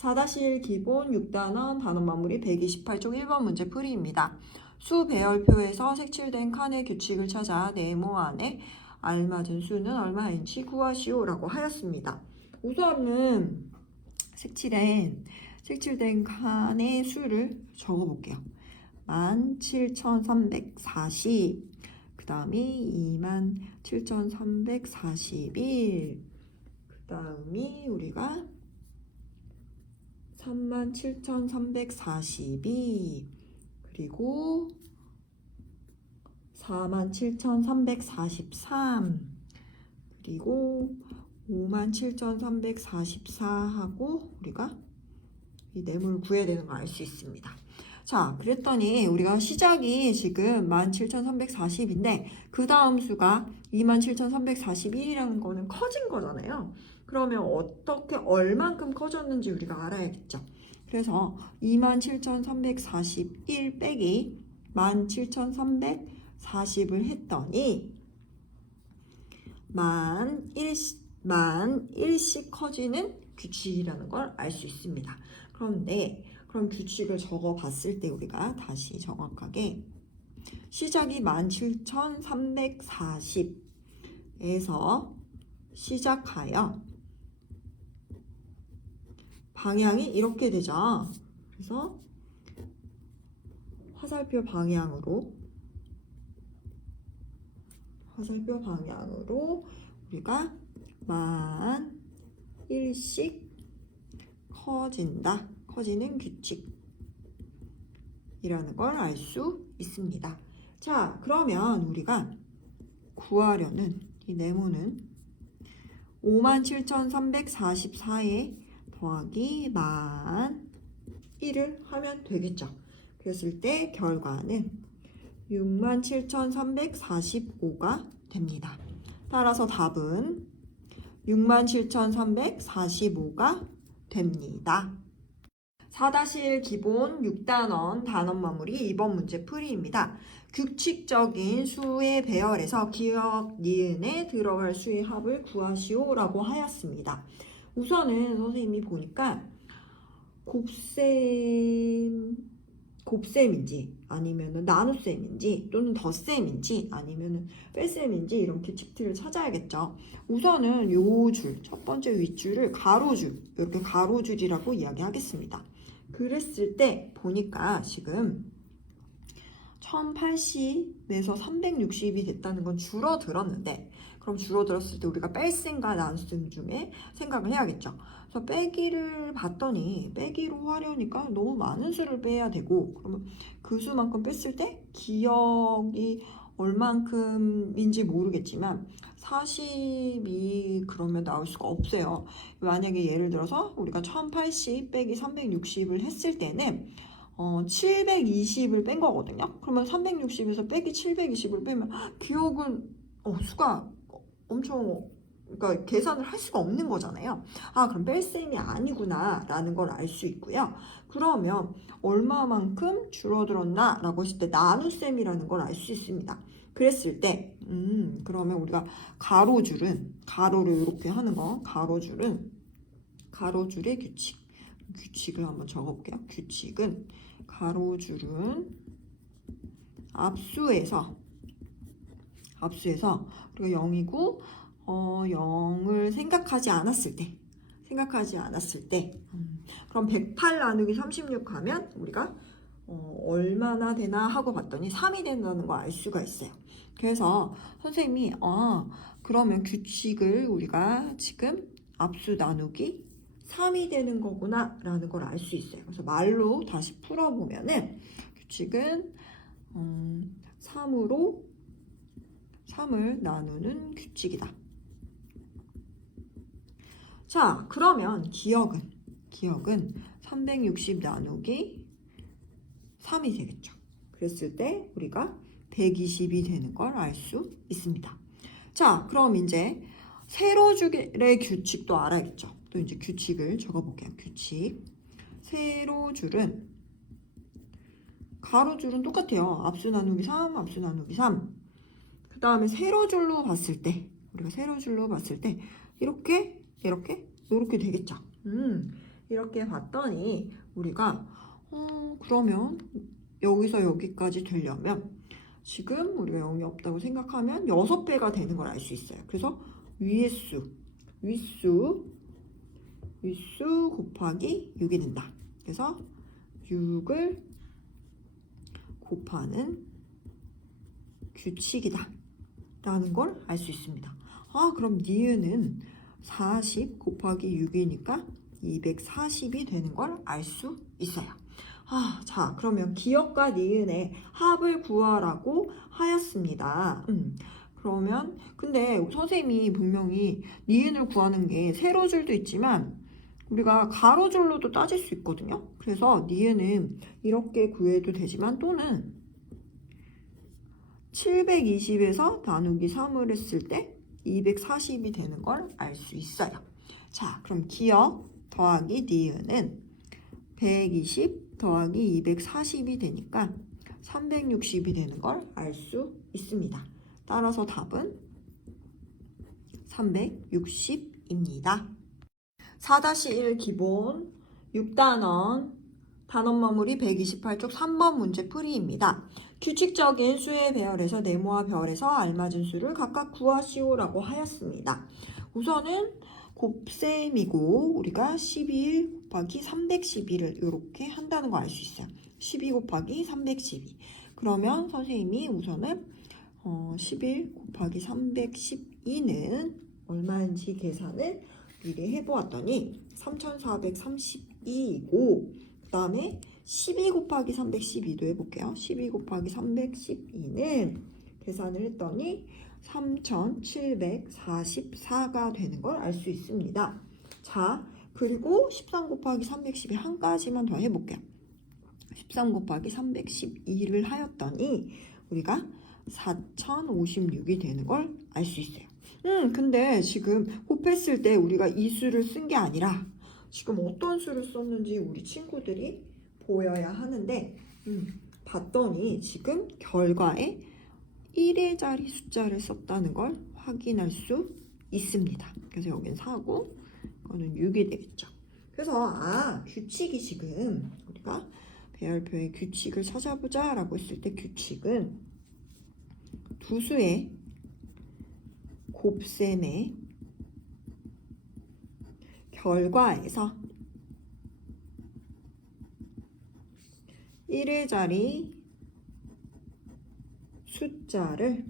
4-1 기본 6단원 단원 마무리 128쪽 1번 문제 풀이입니다. 수 배열표에서 색칠된 칸의 규칙을 찾아 네모 안에 알맞은 수는 얼마인지 구하시오라고 하였습니다. 우선은 색칠된 칸의 수를 적어볼게요. 17,340, 그 다음이 27,341, 그 다음이 우리가 37,342, 그리고 47,343, 그리고 57,344하고 우리가 이 네모를 구해야 되는 걸 알 수 있습니다. 자, 그랬더니 우리가 시작이 지금 17,340인데 그 다음 수가 27,341이라는 거는 커진 거잖아요. 그러면 어떻게 얼만큼 커졌는지 우리가 알아야겠죠. 그래서 27,341 빼기 17,340을 했더니 만 1씩 커지는 규칙이라는 걸 알 수 있습니다. 그런데 그럼 규칙을 적어 봤을 때 우리가 다시 정확하게 시작이 17,340에서 시작하여 방향이 이렇게 되죠. 그래서 화살표 방향으로 우리가 만 1씩 커지는 규칙이라는 걸 알 수 있습니다. 자, 그러면 우리가 구하려는 이 네모는 57,344에 더하기 만 1을 하면 되겠죠. 그랬을 때 결과는 67,345가 됩니다. 따라서 답은 67,345가 됩니다. 4-1 기본 6단원 단원 마무리 2번 문제 풀이입니다. 규칙적인 수의 배열에서 기역, 니은에 들어갈 수의 합을 구하시오라고 하였습니다. 우선은 선생님이 보니까 곱셈인지 아니면 나눗셈인지 또는 덧셈인지 아니면 뺄셈인지 이런 규칙들을 찾아야겠죠. 우선은 요 줄, 첫 번째 윗줄을 가로줄, 이렇게 가로줄이라고 이야기하겠습니다. 그랬을 때 보니까 지금 1080에서 360이 됐다는 건 줄어들었는데, 그럼 줄어들었을 때 우리가 뺄셈과 나눗셈 중에 생각을 해야겠죠. 그래서 빼기를 봤더니 빼기로 하려니까 너무 많은 수를 빼야 되고, 그러면 그 수만큼 뺐을 때 기억이 얼만큼인지 모르겠지만 40이 그러면 나올 수가 없어요. 만약에 예를 들어서 우리가 1080 빼기 360을 했을 때는 720을 뺀 거거든요. 그러면 360에서 빼기 720을 빼면 기억은 수가 엄청, 그러니까 계산을 할 수가 없는 거잖아요. 아, 그럼 뺄셈이 아니구나 라는 걸 알 수 있고요. 그러면 얼마만큼 줄어들었나 라고 했을 때 나눗셈이라는 걸 알 수 있습니다. 그랬을 때 그러면 우리가 가로를 이렇게 하는 거, 가로줄의 규칙을 한번 적어볼게요. 규칙은 가로줄은 앞수에서 우리가 0이고 0을 생각하지 않았을 때 그럼 108 나누기 36 하면 우리가 얼마나 되나 하고 봤더니 3이 된다는 거 알 수가 있어요. 그래서 선생님이 그러면 규칙을 우리가 지금 앞수 나누기 3이 되는 거구나 라는 걸 알 수 있어요. 그래서 말로 다시 풀어보면은 규칙은 3을 나누는 규칙이다. 자, 그러면 기억은 360 나누기 3이 되겠죠. 그랬을 때 우리가 120이 되는 걸 알 수 있습니다. 자, 그럼 이제 세로줄의 규칙도 알아야겠죠. 또 이제 규칙을 적어볼게요. 규칙. 세로줄은 가로줄은 똑같아요. 앞수 나누기 3, 앞수 나누기 3. 그 다음에 세로줄로 봤을 때 이렇게 되겠죠. 이렇게 봤더니 우리가 그러면 여기서 여기까지 되려면 지금 우리가 0이 없다고 생각하면 6배가 되는 걸 알 수 있어요. 그래서 위의 수, 윗수 곱하기 6이 된다. 그래서 6을 곱하는 규칙이다 라는 걸 알 수 있습니다. 그럼 니은은 40 곱하기 6이니까 240이 되는 걸 알 수 있어요. 자, 그러면 기역과 니은의 합을 구하라고 하였습니다. 그러면 근데 선생님이 분명히 니은을 구하는 게 세로줄도 있지만 우리가 가로줄로도 따질 수 있거든요. 그래서 니은은 이렇게 구해도 되지만 또는 720에서 나누기 3을 했을 때 240이 되는 걸 알 수 있어요. 자, 그럼 기역 더하기 니은은 120 더하기 240이 되니까 360이 되는 걸 알 수 있습니다. 따라서 답은 360입니다. 4-1 기본 6단원 단원 마무리 128쪽 3번 문제 풀이입니다. 규칙적인 수의 배열에서 네모와 별에서 알맞은 수를 각각 구하시오라고 하였습니다. 우선은 곱셈이고 우리가 12 곱하기 312를 이렇게 한다는 거 알 수 있어요. 12 곱하기 312. 그러면 선생님이 우선은 11 곱하기 312는 얼마인지 계산을 미리 해보았더니 3432이고 그 다음에 12 곱하기 312도 해볼게요. 12 곱하기 312는 계산을 했더니 3744가 되는 걸 알 수 있습니다. 자, 그리고 13 곱하기 312 한 가지만 더 해볼게요. 13 곱하기 312를 하였더니 우리가 4056이 되는 걸 알 수 있어요. 근데 지금 곱했을 때 우리가 이 수를 쓴 게 아니라 지금 어떤 수를 썼는지 우리 친구들이 보여야 하는데 봤더니 지금 결과에 1의 자리 숫자를 썼다는 걸 확인할 수 있습니다. 그래서 여긴 4고 이거는 6이 되겠죠. 그래서 규칙이 지금 우리가 배열표의 규칙을 찾아보자 라고 했을 때 규칙은 두 수의 곱셈의 결과에서 1의 자리 숫자를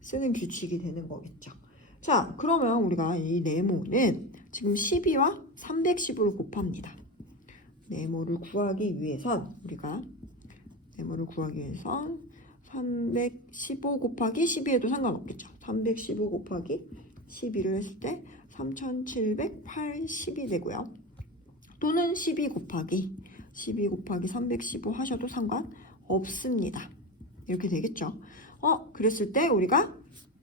쓰는 규칙이 되는 거겠죠. 자, 그러면 우리가 이 네모는 지금 12와 310을 곱합니다. 네모를 구하기 위해선 315 곱하기 12에도 상관없겠죠. 315 곱하기 12를 했을 때 3780이 되고요. 또는 12 곱하기 315 하셔도 상관없습니다. 이렇게 되겠죠. 그랬을 때 우리가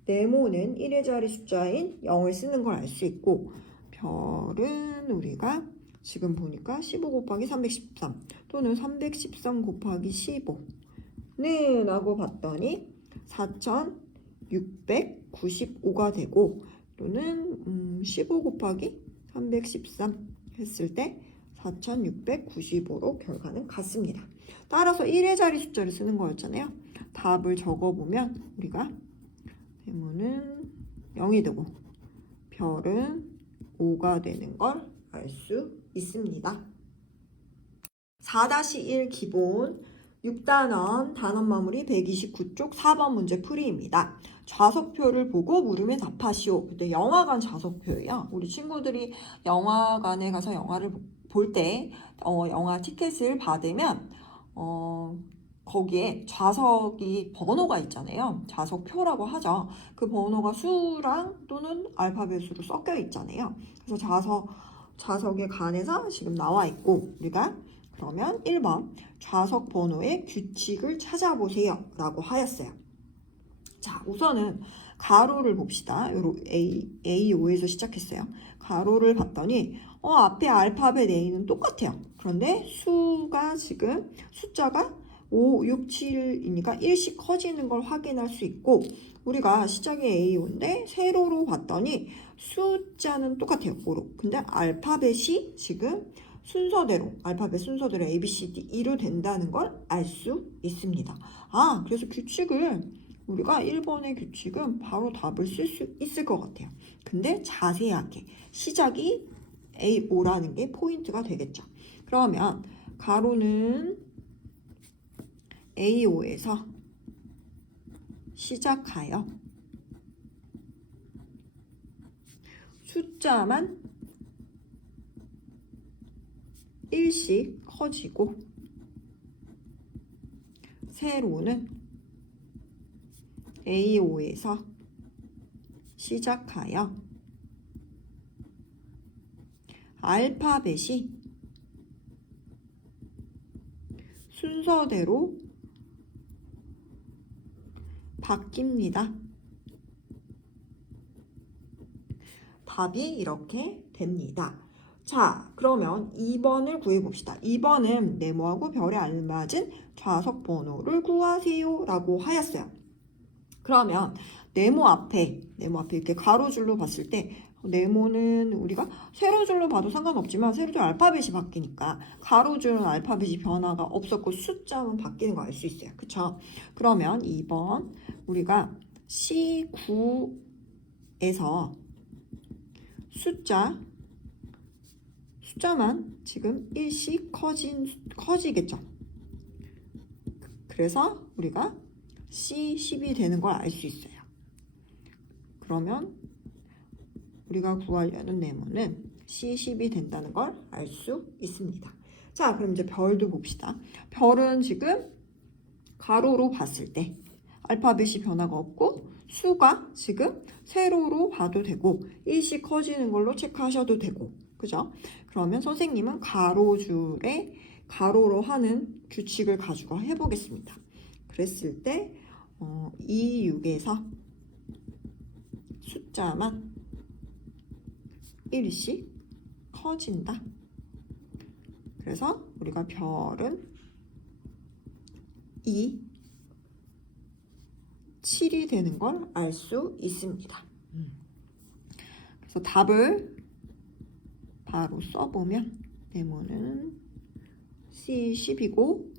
네모는 1의 자리 숫자인 0을 쓰는 걸 알 수 있고 별은 우리가 지금 보니까 15 곱하기 313 또는 313 곱하기 15는 라고 봤더니 4695가 되고 또는 15 곱하기 313 했을 때 4695로 결과는 같습니다. 따라서 1의 자리 숫자를 쓰는 거였잖아요. 답을 적어보면 우리가 네모는 0이 되고 별은 5가 되는 걸 알 수 있습니다. 4-1 기본 6단원 단원 마무리 129쪽 4번 문제 풀이입니다. 좌석표를 보고 물음에 답하시오. 근데 영화관 좌석표예요. 우리 친구들이 영화관에 가서 영화를 볼 때 영화 티켓을 받으면 거기에 좌석이 번호가 있잖아요. 좌석표라고 하죠. 그 번호가 수랑 또는 알파벳 수로 섞여 있잖아요. 그래서 좌석에 관해서 지금 나와 있고 우리가 그러면 1번 좌석 번호의 규칙을 찾아보세요 라고 하였어요. 자, 우선은 가로를 봅시다. A5에서 시작했어요. 가로를 봤더니 앞에 알파벳 A는 똑같아요. 그런데 숫자가 5, 6, 7이니까 1씩 커지는 걸 확인할 수 있고 우리가 시작이 A5인데 세로로 봤더니 숫자는 똑같아요. 5로. 근데 알파벳이 지금 순서대로 알파벳 순서대로 A, B, C, D, E로 된다는 걸 알 수 있습니다. 아, 그래서 규칙을 우리가 1번의 규칙은 바로 답을 쓸 수 있을 것 같아요. 근데 자세하게 시작이 A5라는 게 포인트가 되겠죠. 그러면 가로는 A5에서 시작하여 숫자만 1씩 커지고 세로는 A5에서 시작하여 알파벳이 순서대로 바뀝니다. 답이 이렇게 됩니다. 자, 그러면 2번을 구해봅시다. 2번은 네모하고 별에 알맞은 좌석 번호를 구하세요 라고 하였어요. 그러면 네모 앞에 이렇게 가로줄로 봤을 때 네모는 우리가 세로줄로 봐도 상관없지만 세로줄 알파벳이 바뀌니까 가로줄은 알파벳이 변화가 없었고 숫자만 바뀌는 거 알 수 있어요. 그쵸? 그러면 2번 우리가 C9에서 숫자만 지금 1씩 커지겠죠. 그래서 우리가 C10이 되는 걸 알 수 있어요. 그러면 우리가 구하려는 네모는 C10이 된다는 걸 알 수 있습니다. 자, 그럼 이제 별도 봅시다. 별은 지금 가로로 봤을 때 알파벳이 변화가 없고 수가 지금 세로로 봐도 되고 1씩 커지는 걸로 체크하셔도 되고 그죠? 그러면 선생님은 가로줄에 가로로 하는 규칙을 가지고 해보겠습니다. 그랬을 때 2, 6에서 숫자만 1씩 커진다. 그래서 우리가 별은 2, 7이 되는 걸 알 수 있습니다. 그래서 답을 바로 써보면 네모는 C10이고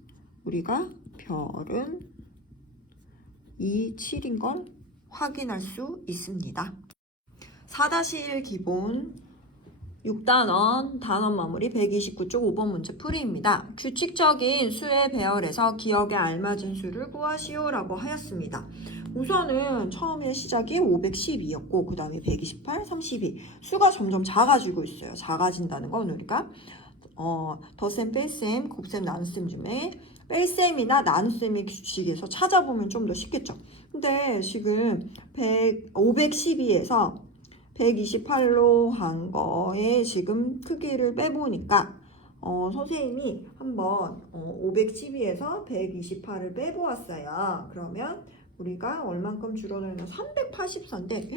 우리가 별은 2, 7인 걸 확인할 수 있습니다. 4-1 기본 6단원 단원 마무리 129쪽 5번 문제 풀이입니다. 규칙적인 수의 배열에서 기억에 알맞은 수를 구하시오 라고 하였습니다. 우선은 처음에 시작이 512였고 그 다음에 128, 32 수가 점점 작아지고 있어요. 작아진다는 건 우리가 덧셈, 뺄셈, 곱셈, 나눗셈 중에 뺄셈이나 나눗셈의 규칙에서 찾아보면 좀 더 쉽겠죠. 근데 지금 512에서 128로 한 거에 지금 크기를 빼보니까 선생님이 한번 512에서 128을 빼보았어요. 그러면 우리가 얼만큼 줄어들면 384인데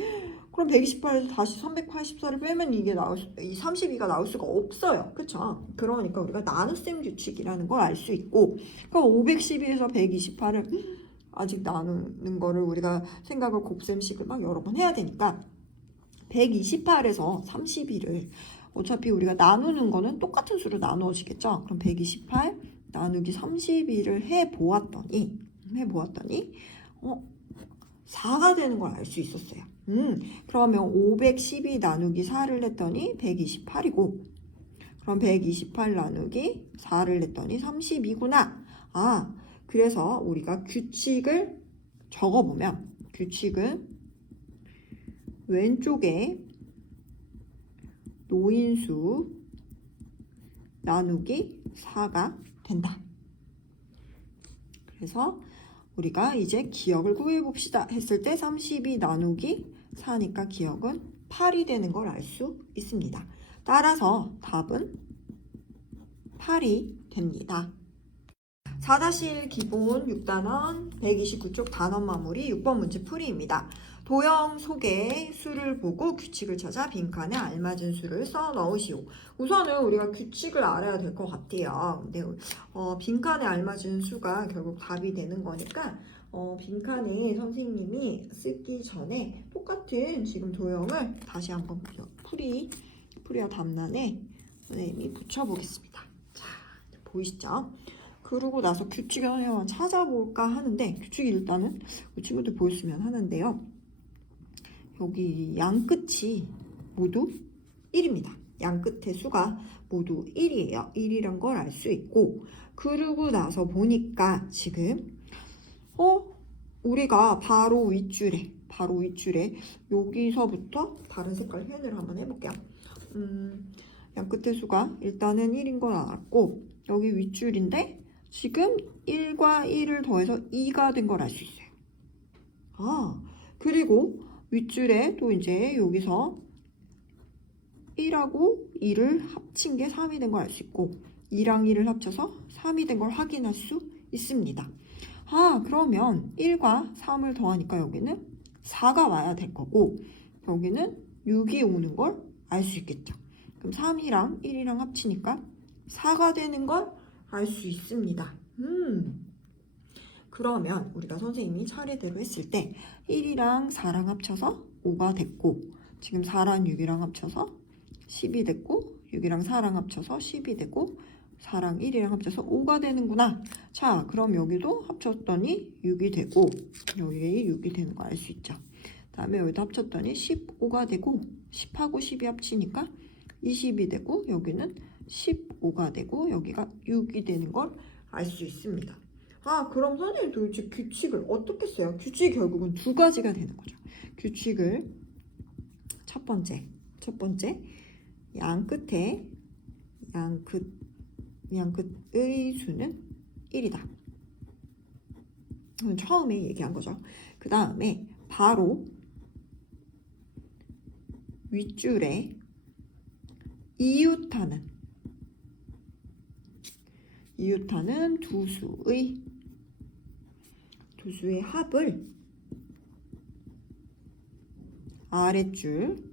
그럼 128에서 다시 384를 빼면 이 32가 나올 수가 없어요. 그쵸? 그러니까 우리가 나눗셈 규칙이라는 걸 알 수 있고 그럼 512에서 128을 아직 나누는 거를 우리가 생각을 곱셈식을 막 여러 번 해야 되니까 128에서 32를 어차피 우리가 나누는 거는 똑같은 수로 나누어지겠죠. 그럼 128 나누기 32를 해보았더니 4가 되는 걸 알 수 있었어요. 그러면 512 나누기 4를 냈더니 128이고 그럼 128 나누기 4를 냈더니 32구나. 아, 그래서 우리가 규칙을 적어보면 규칙은 왼쪽에 노인수 나누기 4가 된다. 그래서 우리가 이제 기억을 구해봅시다 했을 때 32 나누기 4니까 기억은 8이 되는 걸 알 수 있습니다. 따라서 답은 8이 됩니다. 4-1 기본 6단원 129쪽 단원 마무리 6번 문제 풀이입니다. 도형 속에 수를 보고 규칙을 찾아 빈칸에 알맞은 수를 써 넣으시오. 우선은 우리가 규칙을 알아야 될 것 같아요. 근데 빈칸에 알맞은 수가 결국 답이 되는 거니까 빈칸에 선생님이 쓰기 전에 똑같은 지금 도형을 다시 한번 풀이와 답란에 선생님이 붙여보겠습니다. 자, 보이시죠? 그러고 나서 규칙을 한번 찾아볼까 하는데 규칙이 일단은 친구들 보였으면 하는데요. 여기 양 끝이 모두 1입니다. 양 끝의 수가 모두 1이에요. 1이란 걸 알 수 있고 그러고 나서 보니까 지금 우리가 바로 윗줄에 여기서부터 다른 색깔 표현을 한번 해볼게요. 양 끝의 수가 일단은 1인 걸 알았고 여기 윗줄인데 지금 1과 1을 더해서 2가 된 걸 알 수 있어요. 그리고 윗줄에 또 이제 여기서 1하고 2를 합친 게 3이 된 걸 알 수 있고 2랑 2를 합쳐서 3이 된 걸 확인할 수 있습니다. 그러면 1과 3을 더하니까 여기는 4가 와야 될 거고 여기는 6이 오는 걸 알 수 있겠죠. 그럼 3이랑 1이랑 합치니까 4가 되는 걸 알 수 있습니다. 그러면 우리가 선생님이 차례대로 했을 때 1이랑 4랑 합쳐서 5가 됐고 지금 4랑 6이랑 합쳐서 10이 됐고 6이랑 4랑 합쳐서 10이 되고 4랑 1이랑 합쳐서 5가 되는구나. 자, 그럼 여기도 합쳤더니 6이 되고 여기 6이 되는 거 알 수 있죠. 다음에 여기도 합쳤더니 15가 되고 10하고 10이 합치니까 20이 되고 여기는 15가 되고 여기가 6이 되는 걸 알 수 있습니다. 그럼 선생님 도대체 규칙을 어떻게 써요? 규칙이 결국은 두 가지가 되는 거죠. 규칙을 첫 번째 양 끝의 수는 1이다. 처음에 얘기한 거죠. 그 다음에 바로 윗줄에 이웃하는 두 수의 합을 아랫줄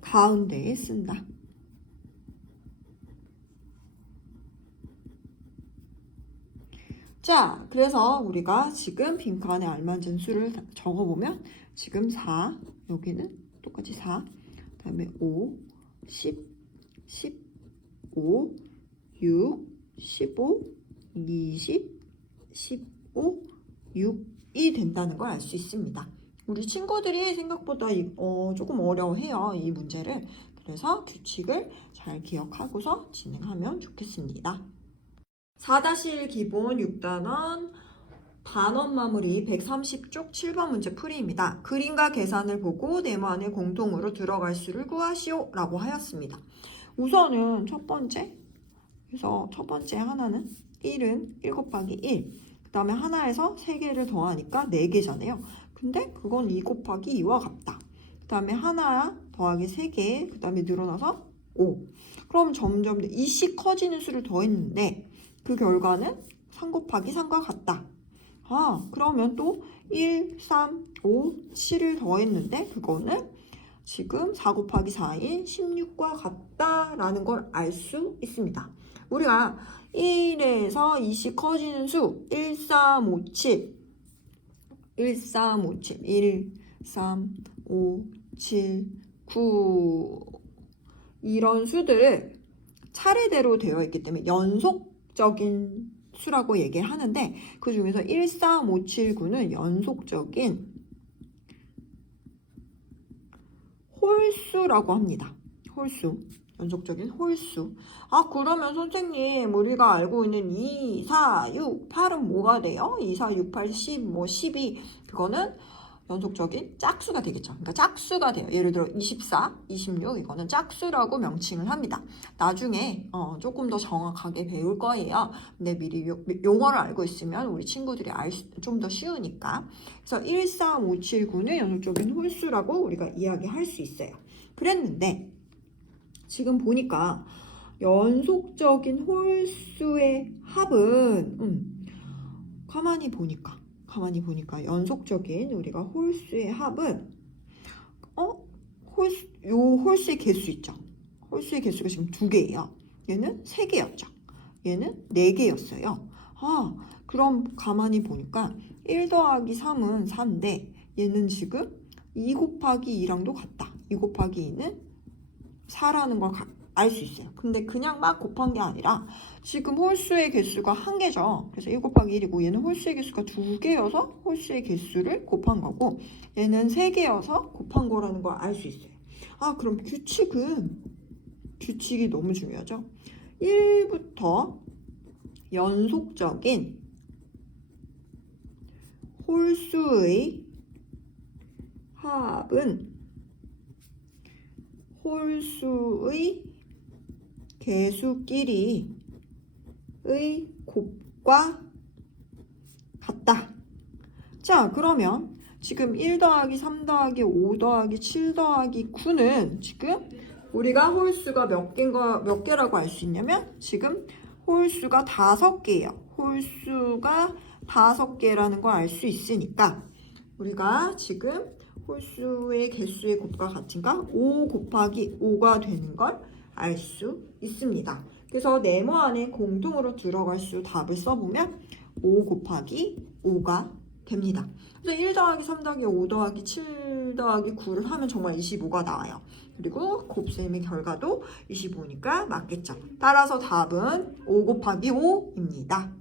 가운데에 쓴다. 자, 그래서 우리가 지금 빈칸에 알맞은 수를 적어보면 지금 4, 여기는 똑같이 4, 그 다음에 5, 10, 15, 6, 15, 20, 15, 6이 된다는 걸 알 수 있습니다. 우리 친구들이 생각보다 조금 어려워해요, 이 문제를. 그래서 규칙을 잘 기억하고서 진행하면 좋겠습니다. 4-1 기본 6단원 단원 마무리 130쪽 7번 문제 풀이입니다. 그림과 계산을 보고 네모 안에 공통으로 들어갈 수를 구하시오 라고 하였습니다. 우선은 첫 번째 하나는 1은 1 곱하기 1, 그 다음에 하나에서 3개를 더하니까 4개잖아요. 근데 그건 2 곱하기 2와 같다. 그 다음에 하나 더하기 3개, 그 다음에 늘어나서 5. 그럼 점점 2씩 커지는 수를 더했는데 그 결과는 3 곱하기 3과 같다. 그러면 또 1, 3, 5, 7을 더했는데 그거는 지금 4 곱하기 4인 16과 같다라는 걸 알 수 있습니다. 우리가 1에서 2씩 커지는 수 1, 3, 5, 7 1, 3, 5, 7 1, 3, 5, 7, 9 이런 수들을 차례대로 되어 있기 때문에 연속적인 수라고 얘기를 하는데 그 중에서 1, 3, 5, 7, 9는 연속적인 홀수라고 합니다. 연속적인 홀수. 그러면 선생님 우리가 알고 있는 2, 4, 6, 8은 뭐가 돼요? 2, 4, 6, 8, 10, 12 그거는 연속적인 짝수가 되겠죠. 그러니까 짝수가 돼요. 예를 들어 24, 26 이거는 짝수라고 명칭을 합니다. 나중에 조금 더 정확하게 배울 거예요. 근데 미리 용어를 알고 있으면 우리 친구들이 좀 더 쉬우니까. 그래서 1, 3, 5, 7, 9는 연속적인 홀수라고 우리가 이야기할 수 있어요. 그랬는데 지금 보니까 연속적인 홀수의 합은 가만히 가만히 보니까 연속적인 우리가 홀수의 합은 홀수의 개수 있죠. 홀수의 개수가 지금 2개예요. 얘는 3개였죠. 얘는 4개였어요. 그럼 가만히 보니까 1 더하기 3은 4인데 얘는 지금 2 곱하기 2랑도 같다. 2 곱하기 2는 4라는 걸 알 수 있어요. 근데 그냥 막 곱한 게 아니라 지금 홀수의 개수가 1개죠. 그래서 1 곱하기 1이고 얘는 홀수의 개수가 2개여서 홀수의 개수를 곱한 거고 얘는 3개여서 곱한 거라는 걸 알 수 있어요. 그럼 규칙이 너무 중요하죠. 1부터 연속적인 홀수의 합은 홀수의 개수끼리의 곱과 같다. 자, 그러면 지금 1 더하기 3 더하기 5 더하기 7 더하기 9는 지금 우리가 홀수가 몇 개라고 알 수 있냐면 지금 홀수가 5개예요. 홀수가 5개라는 걸 알 수 있으니까 우리가 지금 홀수의 개수의 곱과 같은가 5 곱하기 5가 되는 걸 알 수 있습니다. 그래서 네모 안에 공통으로 들어갈 수 답을 써보면 5 곱하기 5가 됩니다. 그래서 1 더하기 3 더하기 5 더하기 7 더하기 9를 하면 정말 25가 나와요. 그리고 곱셈의 결과도 25니까 맞겠죠. 따라서 답은 5 곱하기 5입니다.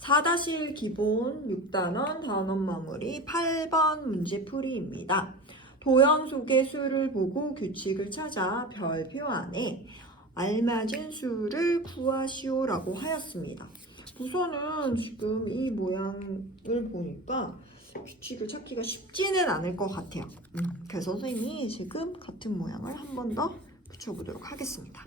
4-1 기본 6단원 단원 마무리 8번 문제풀이입니다. 도형 속의 수를 보고 규칙을 찾아 별표 안에 알맞은 수를 구하시오라고 하였습니다. 우선은 지금 이 모양을 보니까 규칙을 찾기가 쉽지는 않을 것 같아요. 그래서 선생님이 지금 같은 모양을 한 번 더 붙여보도록 하겠습니다.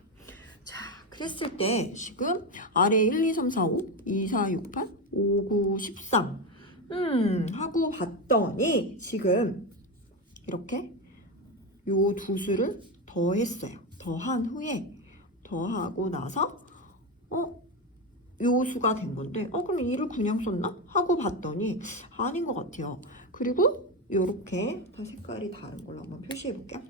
자, 그랬을 때 지금 아래 1, 2, 3, 4, 5, 2, 4, 6, 8, 5, 9, 13 하고 봤더니 지금 이렇게 요 두 수를 더했어요. 더한 후에 더하고 나서 요 수가 된 건데 그럼 2를 그냥 썼나? 하고 봤더니 아닌 것 같아요. 그리고 요렇게 다 색깔이 다른 걸로 한번 표시해 볼게요.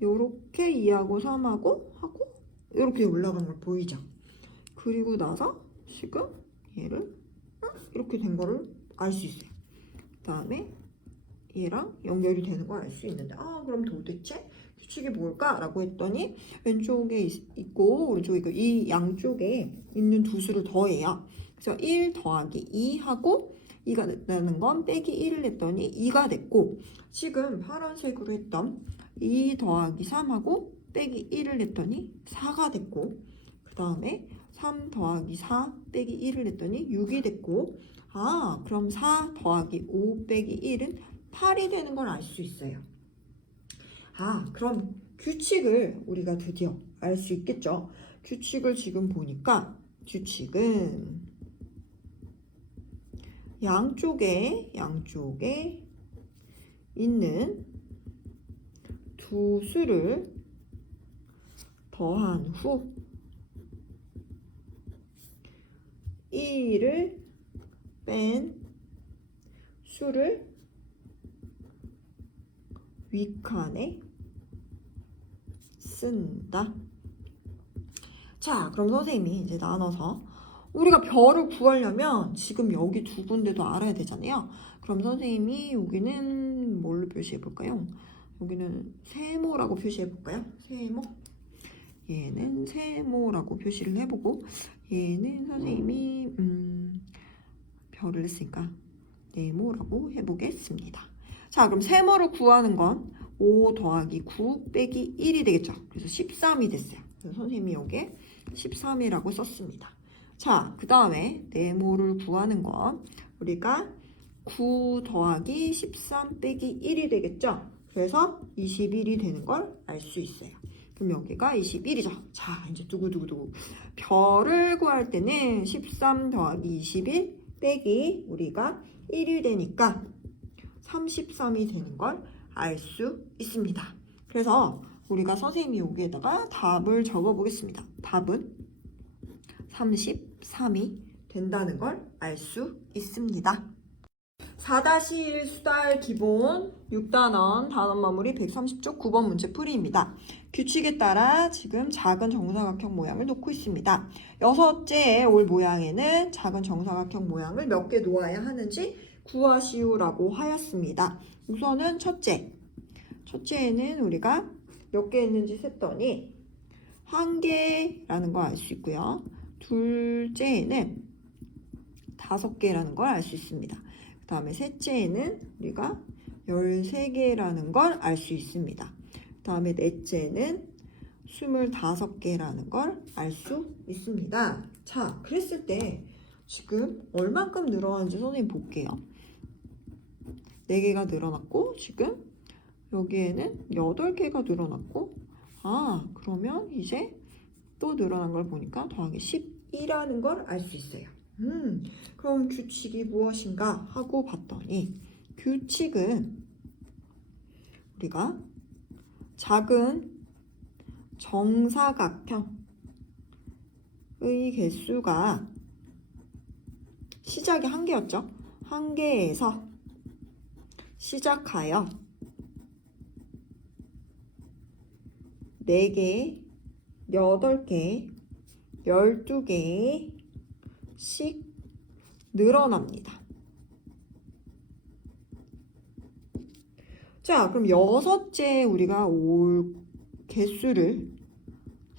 요렇게 2하고 3하고 하고 이렇게 올라간 걸 보이죠? 그리고 나서 지금 얘를 이렇게 된 거를 알 수 있어요. 그 다음에 얘랑 연결이 되는 걸 알 수 있는데 그럼 도대체 규칙이 뭘까? 라고 했더니 왼쪽에 있고 오른쪽에 있고 이 양쪽에 있는 두 수를 더해요. 그래서 1 더하기 2 하고 2가 됐다는 건 빼기 1을 했더니 2가 됐고 지금 파란색으로 했던 2 더하기 3하고 빼기 1을 했더니 4가 됐고 그 다음에 3 더하기 4 빼기 1을 했더니 6이 됐고 그럼 4 더하기 5 빼기 1은 8이 되는 걸 알 수 있어요. 그럼 규칙을 우리가 드디어 알 수 있겠죠. 규칙을 지금 보니까 규칙은 양쪽에 있는 두 수를 더한 후 1을 뺀 수를 윗칸에 쓴다. 자, 그럼 선생님이 이제 나눠서 우리가 별을 구하려면 지금 여기 두 군데도 알아야 되잖아요. 그럼 선생님이 여기는 뭘로 표시해 볼까요? 여기는 세모라고 표시해 볼까요? 세모. 얘는 세모라고 표시를 해보고 얘는 선생님이 별을 했으니까 네모라고 해보겠습니다. 자, 그럼 세모를 구하는 건 5 더하기 9 빼기 1이 되겠죠. 그래서 13이 됐어요. 그래서 선생님이 여기에 13이라고 썼습니다. 자, 그 다음에 네모를 구하는 건 우리가 9 더하기 13 빼기 1이 되겠죠. 그래서 21이 되는 걸 알 수 있어요. 그럼 여기가 21이죠. 자, 이제 두구두구두구. 별을 구할 때는 13 더하기 21 빼기 우리가 1이 되니까 33이 되는 걸 알 수 있습니다. 그래서 우리가 선생님이 여기에다가 답을 적어 보겠습니다. 답은 33이 된다는 걸 알 수 있습니다. 4-1 수달 기본 6단원 단원 마무리 130쪽 9번 문제 풀이입니다. 규칙에 따라 지금 작은 정사각형 모양을 놓고 있습니다. 여섯째 올 모양에는 작은 정사각형 모양을 몇 개 놓아야 하는지 구하시오라고 하였습니다. 우선은 첫째에는 우리가 몇 개 있는지 셌더니 한 개라는 걸 알 수 있고요. 둘째에는 5개라는 걸 알 수 있습니다. 그 다음에 셋째에는 우리가 13개라는 걸 알 수 있습니다. 그 다음에 넷째는 25개라는 걸 알 수 있습니다. 자, 그랬을 때 지금 얼만큼 늘어나는지 선생님 볼게요. 4개가 늘어났고 지금 여기에는 8개가 늘어났고 그러면 이제 또 늘어난 걸 보니까 더하기 12라는 걸 알 수 있어요. 그럼 규칙이 무엇인가 하고 봤더니 규칙은 우리가 작은 정사각형의 개수가 시작이 1개였죠. 1개에서 시작하여 4개, 8개, 12개씩 늘어납니다. 자, 그럼 여섯째 우리가 올 개수를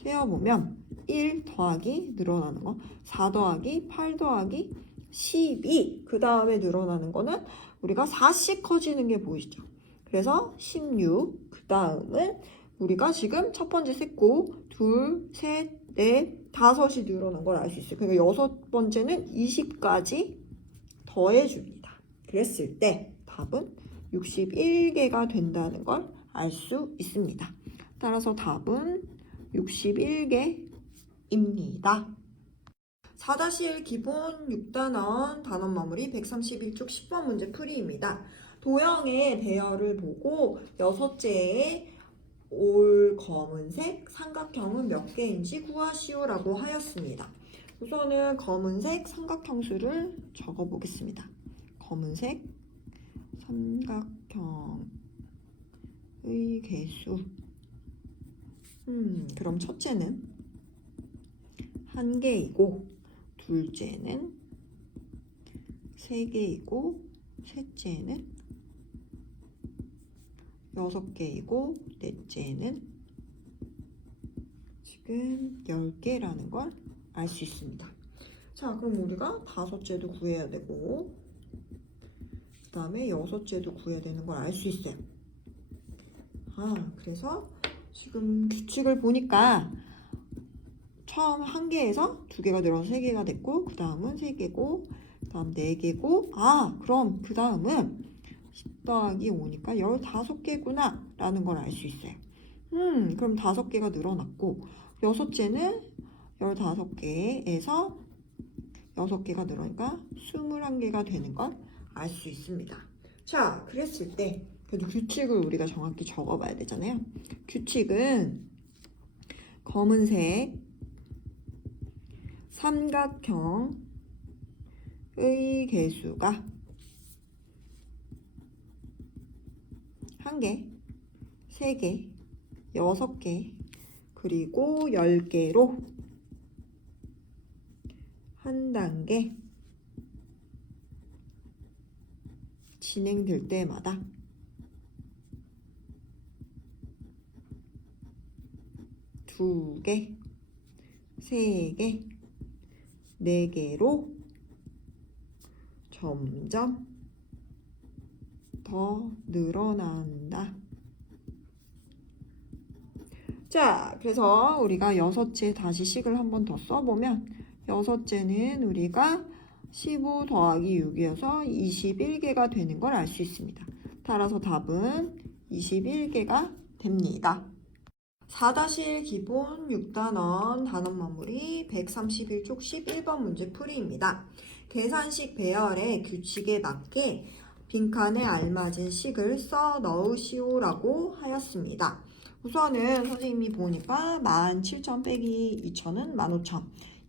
세어보면 1 더하기 늘어나는 거 4 더하기 8 더하기 12 그 다음에 늘어나는 거는 우리가 4씩 커지는 게 보이시죠? 그래서 16 그 다음은 우리가 지금 첫 번째 셌고 둘, 셋, 넷, 5이 늘어난 걸 알 수 있어요. 그러니까 여섯 번째는 20까지 더해줍니다. 그랬을 때 답은 61개가 된다는 걸 알 수 있습니다. 따라서 답은 61개입니다. 4-1 기본 6단원 단원 마무리 131쪽 10번 문제 풀이입니다. 도형의 배열을 보고 여섯째에 올 검은색 삼각형은 몇 개인지 구하시오라고 하였습니다. 우선은 검은색 삼각형 수를 적어 보겠습니다. 검은색 삼각형의 개수. 그럼 첫째는 1개이고, 둘째는 3개이고, 셋째는 6개이고, 넷째는 지금 10개라는 걸 알 수 있습니다. 자, 그럼 우리가 5째도 구해야 되고, 그 다음에 6째도 구해야 되는 걸 알 수 있어요. 그래서 지금 규칙을 보니까 처음 1개에서 2개가 늘어서 3개가 됐고, 그 다음은 3개고, 그 다음 4개고, 그럼 그 다음은 10 더하기 5니까 15개구나 라는 걸 알 수 있어요. 그럼 5개가 늘어났고, 여섯째는 15개에서 6개가 늘어나니까 21개가 되는 걸 알 수 있습니다. 자, 그랬을 때 그래도 규칙을 우리가 정확히 적어봐야 되잖아요. 규칙은 검은색 삼각형의 개수가 1개, 3개, 6개, 그리고 10개로 한 단계 진행될 때마다 두 개, 3개, 4개로 점점 더 늘어난다. 자, 그래서 우리가 6째 다시 식을 한 번 더 써보면 6째는 우리가 15 더하기 6이어서 21개가 되는 걸 알 수 있습니다. 따라서 답은 21개가 됩니다. 4-1 기본 6단원 단원 마무리 131쪽 11번 문제 풀이입니다. 계산식 배열의 규칙에 맞게 빈칸에 알맞은 식을 써 넣으시오라고 하였습니다. 우선은 선생님이 보니까 17,000 빼기 2,000은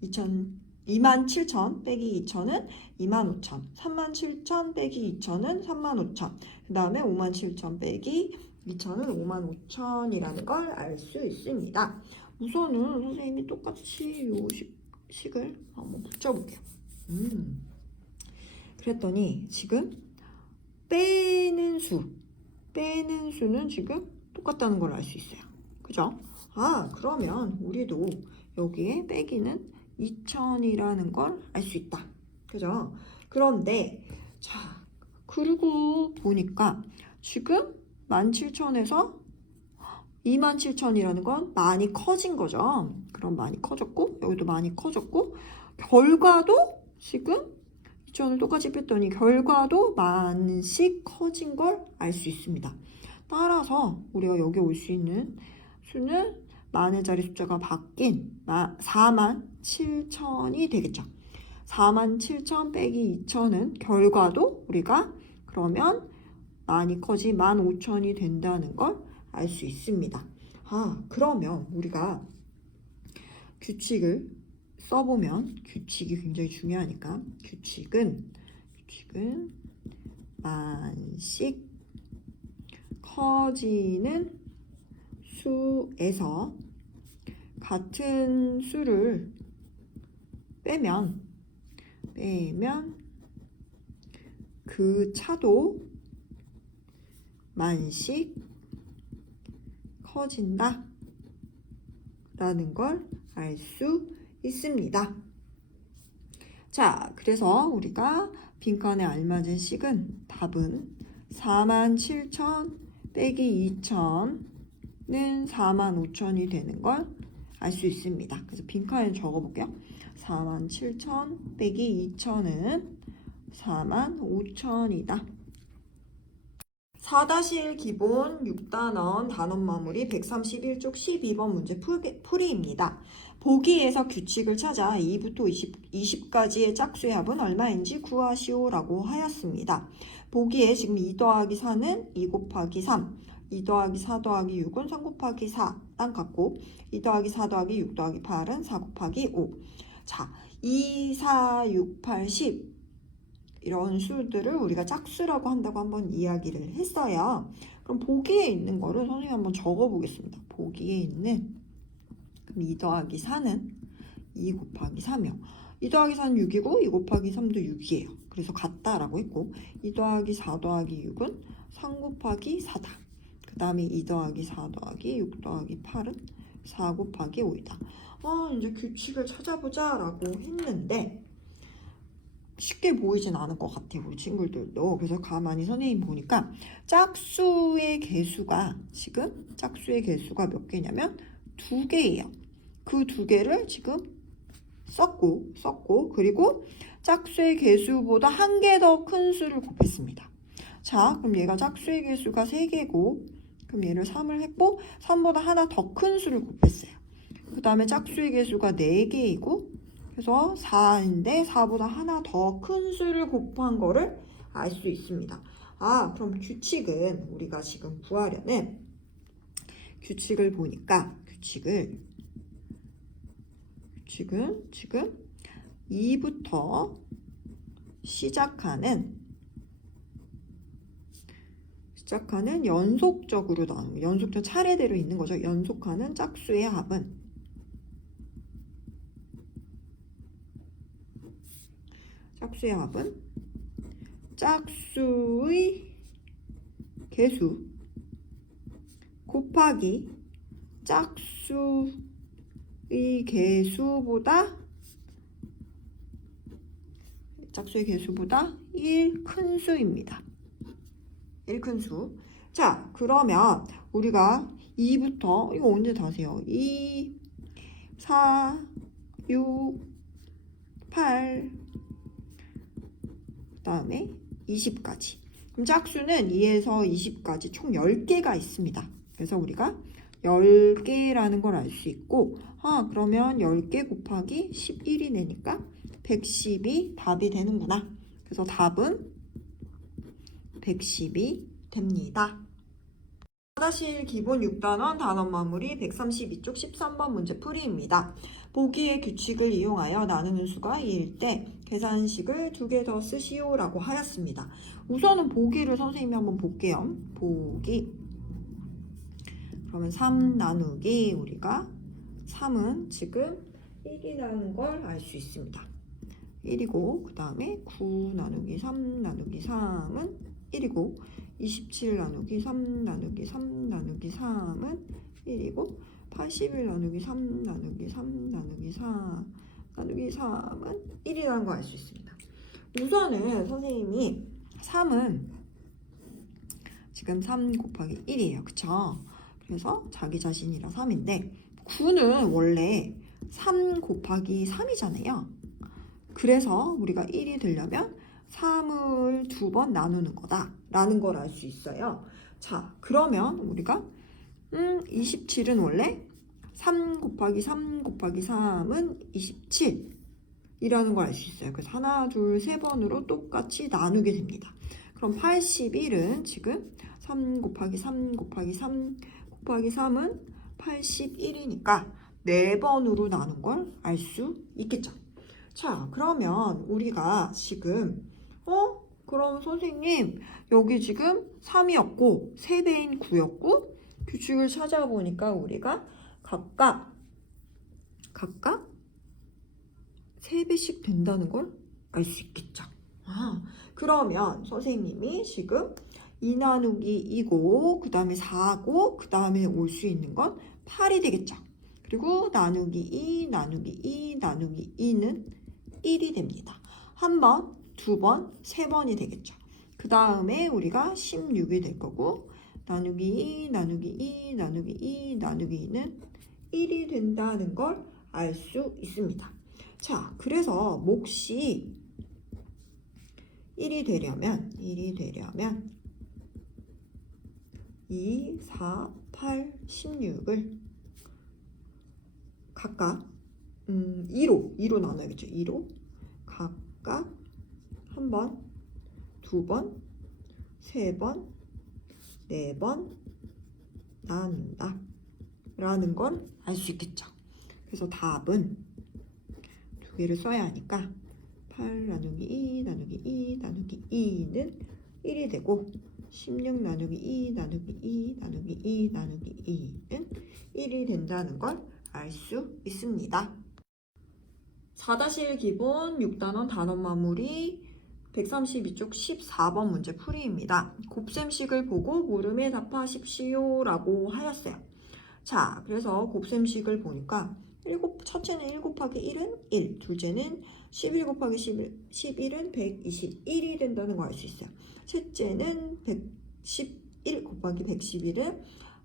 15,000, 27,000 빼기 2,000은 25,000. 37,000 빼기 2,000은 35,000. 그 다음에 57,000 빼기 2,000은 55,000이라는 걸 알 수 있습니다. 우선은 선생님이 똑같이 요 식을 한번 붙여볼게요. 그랬더니 지금 빼는 수는 지금 똑같다는 걸 알 수 있어요. 그죠? 그러면 우리도 여기에 빼기는 2,000이라는 걸 알 수 있다. 그죠? 그런데 자, 그리고 보니까 지금 17,000에서 27,000이라는 건 많이 커진 거죠. 그럼 많이 커졌고 여기도 많이 커졌고 결과도 지금 2,000을 똑같이 뺐더니 결과도 만씩 커진 걸 알 수 있습니다. 따라서 우리가 여기 올 수 있는 수는 만의 자리 숫자가 바뀐 47,000이 되겠죠. 47,000 빼기 2,000은 결과도 우리가 그러면 많이 커진 15,000이 된다는 걸 알 수 있습니다. 그러면 우리가 규칙을 써보면 규칙이 굉장히 중요하니까 규칙은 만씩 커지는 수에서 같은 수를 빼면 그 차도 만씩 커진다 라는 걸 알 수 있습니다. 자, 그래서 우리가 빈칸에 알맞은 식은 답은 47,000 빼기 2,000는 45,000이 되는 걸 알 수 있습니다. 그래서 빈칸에 적어볼게요. 47,000 빼기 2,000은 45,000이다. 4-1 기본 6단원 단원 마무리 131쪽 12번 문제 풀이입니다. 보기에서 규칙을 찾아 2부터 20까지의 짝수의 합은 얼마인지 구하시오 라고 하였습니다. 보기에 지금 2 더하기 4는 2 곱하기 3, 2 더하기 4 더하기 6은 3 곱하기 4랑 같고 2 더하기 4 더하기 6 더하기 8은 4 곱하기 5. 자, 2, 4, 6, 8, 10 이런 수들을 우리가 짝수라고 한다고 한번 이야기를 했어요. 그럼 보기에 있는 거를 선생님이 한번 적어 보겠습니다. 보기에 있는 그럼 2 더하기 4는 2 곱하기 3이요. 2 더하기 4는 6이고 2 곱하기 3도 6이에요. 그래서 같다라고 했고 2 더하기 4 더하기 6은 3 곱하기 4다. 그 다음에 2 더하기 4 더하기 6 더하기 8은 4 곱하기 5이다. 이제 규칙을 찾아보자 라고 했는데 쉽게 보이진 않을 것 같아요. 우리 친구들도. 그래서 가만히 선생님 보니까 짝수의 개수가 지금 짝수의 개수가 몇 개냐면 2개예요. 그 2개를 지금 썼고 그리고 짝수의 개수보다 1개 더 큰 수를 곱했습니다. 자, 그럼 얘가 짝수의 개수가 3개고 그럼 얘를 3을 했고 3보다 하나 더 큰 수를 곱했어요. 그 다음에 짝수의 개수가 4개이고 그래서 4인데 4보다 하나 더 큰 수를 곱한 거를 알 수 있습니다. 그럼 규칙은 우리가 지금 구하려는 규칙을 보니까 규칙은 지금 2부터 시작하는 연속적으로 나오는 연속적 차례대로 있는 거죠. 연속하는 짝수의 합은 짝수의 개수 곱하기 짝수의 개수보다 1 큰 수입니다. 1 큰 수. 자, 그러면 우리가 2부터 이거 언제 다세요? 2, 4, 6, 8 그다음에 20까지. 그럼 짝수는 2에서 20까지 총 10개가 있습니다. 그래서 우리가 10개라는 걸 알 수 있고 그러면 10개 곱하기 11이 되니까 110이 답이 되는구나. 그래서 답은 110이 됩니다. 사다실 기본 6단원 단원 마무리 132쪽 13번 문제 풀이입니다. 보기의 규칙을 이용하여 나누는 수가 2일 때 계산식을 2개 더 쓰시오라고 하였습니다. 우선은 보기를 선생님이 한번 볼게요. 보기. 그러면 3 나누기 우리가 3은 지금 1이라는 걸 알 수 있습니다. 1이고 그 다음에 9 나누기 3 나누기 3은 1이고 27 나누기 3 나누기 3 나누기 3은 1이고 81 나누기 3 나누기 3 나누기 4 나누기 3은 1이라는 거 알 수 있습니다. 우선은 선생님이 3은 지금 3 곱하기 1이에요. 그쵸? 그래서 자기 자신이라 3인데 9는 원래 3 곱하기 3이잖아요. 그래서 우리가 1이 되려면 3을 2번 나누는 거다 라는 걸 알 수 있어요. 자, 그러면 우리가 27은 원래 3 곱하기 3 곱하기 3은 27 이라는 걸 알 수 있어요. 그래서 하나, 둘, 세 번으로 똑같이 나누게 됩니다. 그럼 81은 지금 3 곱하기 3 곱하기 3 곱하기 3은 81이니까 4번으로 나눈 걸 알 수 있겠죠. 자, 그러면 우리가 지금 그럼 선생님 여기 지금 3이었고 3배인 9였고 규칙을 찾아보니까 우리가 각각 3배씩 된다는 걸 알 수 있겠죠. 그러면 선생님이 지금 2 나누기 2고 그 다음에 4고 그 다음에 올 수 있는 건 8이 되겠죠. 그리고 나누기 2 나누기 2 나누기 2는 1이 됩니다. 한 번, 두 번, 세 번이 되겠죠. 그 다음에 우리가 16이 될 거고 나누기 2 나누기 2 나누기 2 나누기 2는 1이 된다는 걸 알 수 있습니다. 자, 그래서 몫이 1이 되려면 2, 4, 8, 16을 각각 2로 나눠야겠죠. 2로 각각 한 번, 두 번, 세 번, 네 번 나눈다 라는 걸 알 수 있겠죠. 그래서 답은 두 개를 써야 하니까 8 나누기 2 나누기 2 나누기 2는 1이 되고 16 나누기 2 나누기 2 나누기 2 나누기 2는 1이 된다는 걸 알 수 있습니다. 4-1 기본 6단원 단원 마무리 132쪽 14번 문제 풀이입니다. 곱셈식을 보고 물음에 답하십시오 라고 하였어요. 자, 그래서 곱셈식을 보니까 첫째는 1 곱하기 1은 1, 둘째는 11 곱하기 11은 121이 된다는 걸 알 수 있어요. 셋째는 111 곱하기 111은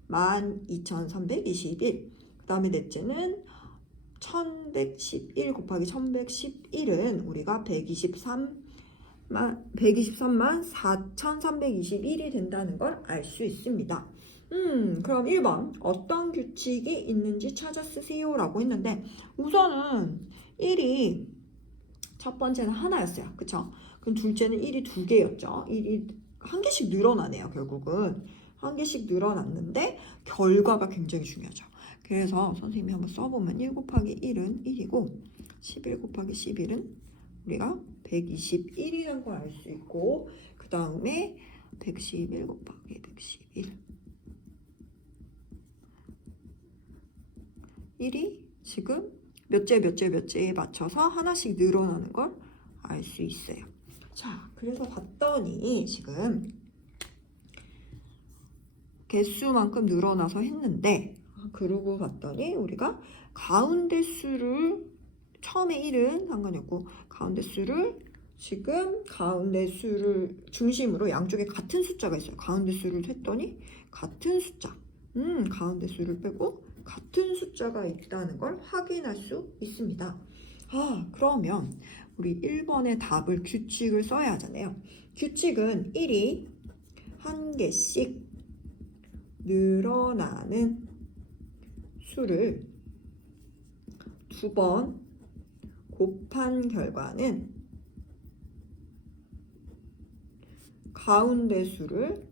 12,321. 그 다음에 넷째는 1111 곱하기 1111은 우리가 123만 4,321이 된다는 걸 알 수 있습니다. 그럼 1번 어떤 규칙이 있는지 찾아 쓰세요 라고 했는데 우선은 1이 첫 번째는 하나였어요. 그쵸? 그럼 둘째는 1이 2개였죠. 1이 한 개씩 늘어나네요. 결국은 한 개씩 늘어났는데 결과가 굉장히 중요하죠. 그래서 선생님이 한번 써보면 1 곱하기 1은 1이고 11 곱하기 11은 우리가 121이라는 걸 알 수 있고 그 다음에 111 곱하기 111 1이 지금 몇째에 맞춰서 하나씩 늘어나는 걸 알 수 있어요. 자, 그래서 봤더니 지금 개수만큼 늘어나서 했는데 그러고 봤더니 우리가 가운데 수를 처음에 1은 상관이 없고 가운데 수를 지금 가운데 수를 중심으로 양쪽에 같은 숫자가 있어요. 가운데 수를 했더니 같은 숫자 가운데 수를 빼고 같은 숫자가 있다는 걸 확인할 수 있습니다. 그러면 우리 1번의 답을 규칙을 써야 하잖아요. 규칙은 1이 한 개씩 늘어나는 수를 2번 곱한 결과는 가운데 수를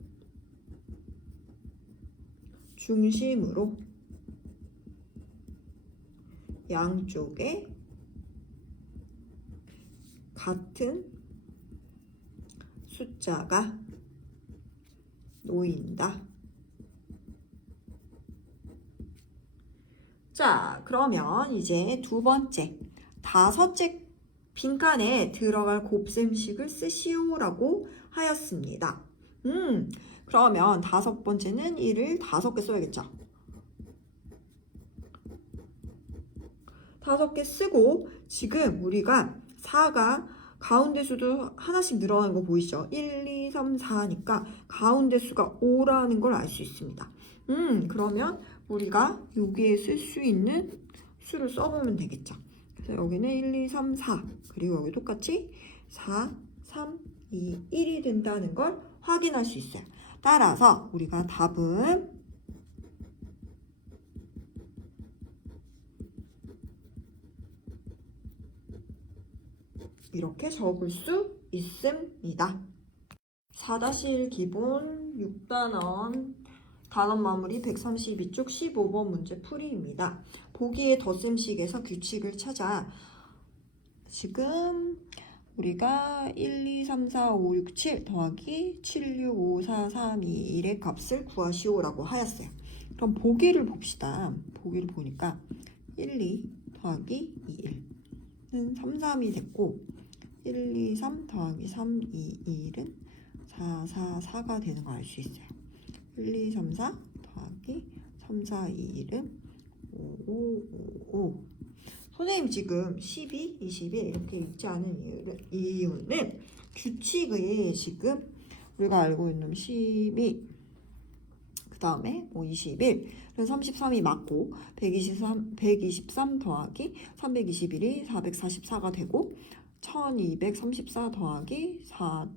중심으로 양쪽에 같은 숫자가 놓인다. 자, 그러면 이제 두 번째, 다섯째 빈칸에 들어갈 곱셈식을 쓰시오라고 하였습니다. 그러면 다섯 번째는 1을 5개 써야겠죠. 5개 쓰고 지금 우리가 4가 가운데 수도 하나씩 늘어나는 거 보이시죠? 1, 2, 3, 4니까 가운데 수가 5라는 걸 알 수 있습니다. 그러면 우리가 여기에 쓸 수 있는 수를 써보면 되겠죠. 그래서 여기는 1, 2, 3, 4 그리고 여기 똑같이 4, 3, 2, 1이 된다는 걸 확인할 수 있어요. 따라서 우리가 답은 이렇게 적을 수 있습니다. 4-1 기본 6단원 단원 마무리 132쪽 15번 문제 풀이입니다. 보기의 덧셈식에서 규칙을 찾아 지금 우리가 1, 2, 3, 4, 5, 6, 7 더하기 7, 6, 5, 4, 3, 2, 1의 값을 구하시오라고 하였어요. 그럼 보기를 봅시다. 보기를 보니까 1, 2 더하기 2, 1은 3, 3이 됐고 1, 2, 3 더하기 3, 2, 1은 4, 4, 4가 되는 걸 알 수 있어요. 1, 2, 3, 4 더하기 3, 4, 2, 1은 5, 5, 5, 5. 선생님 지금 12, 21 이렇게 읽지 않은 이유는 규칙의 지금 우리가 알고 있는 12, 그 다음에 뭐 21, 33이 맞고 123 더하기 321이 444가 되고 1234 더하기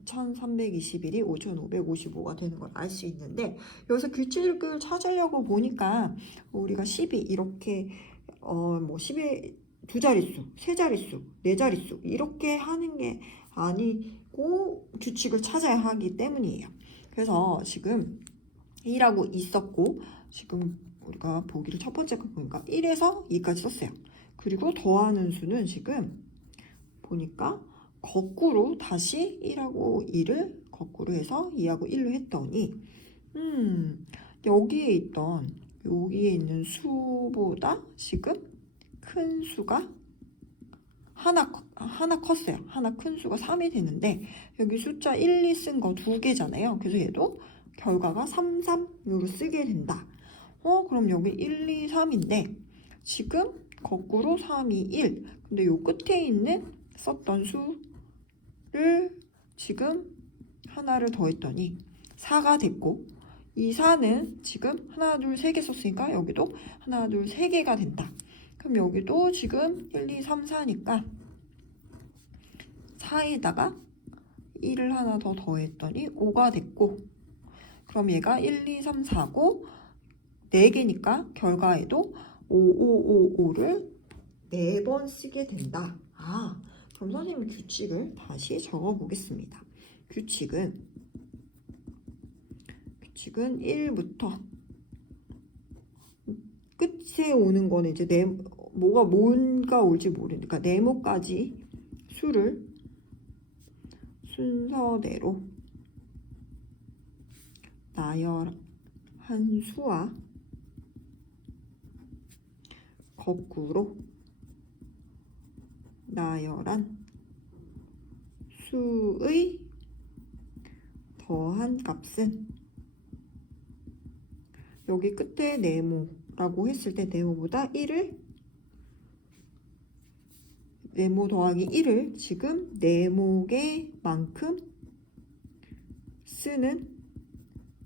4321이 5555가 되는 걸 알 수 있는데 여기서 규칙을 찾으려고 보니까 우리가 12 이렇게 뭐 10의 두 자릿수, 세 자릿수, 네 자릿수 이렇게 하는 게 아니고 규칙을 찾아야 하기 때문이에요. 그래서 지금 1하고 있었고 지금 우리가 보기를 첫 번째 거 보니까 1에서 2까지 썼어요. 그리고 더하는 수는 지금 보니까 거꾸로 다시 1하고 2를 거꾸로 해서 2하고 1로 했더니 여기에 있는 수보다 지금 큰 수가 하나 컸어요. 하나 큰 수가 3이 되는데 여기 숫자 1, 2 쓴 거 2개잖아요. 그래서 얘도 결과가 3, 3으로 쓰게 된다. 그럼 여기 1, 2, 3인데 지금 거꾸로 3, 2, 1 근데 요 끝에 있는 썼던 수를 지금 하나를 더했더니 4가 됐고 이 4는 지금 하나, 둘, 3개 썼으니까 여기도 하나, 둘, 3개가 된다. 그럼 여기도 지금 1, 2, 3, 4니까 4에다가 1을 하나 더 더했더니 5가 됐고 그럼 얘가 1, 2, 3, 4고 4개니까 결과에도 5, 5, 5, 5를 4번 쓰게 된다. 그럼 선생님 규칙을 다시 적어 보겠습니다. 규칙은 1부터 끝에 오는 거는 이제 뭔가 올지 모르니까 네모까지 수를 순서대로 나열한 수와 거꾸로 나열한 수의 더한 값은 여기 끝에 네모라고 했을 때 네모보다 1을 네모 더하기 1을 지금 네모의 만큼 쓰는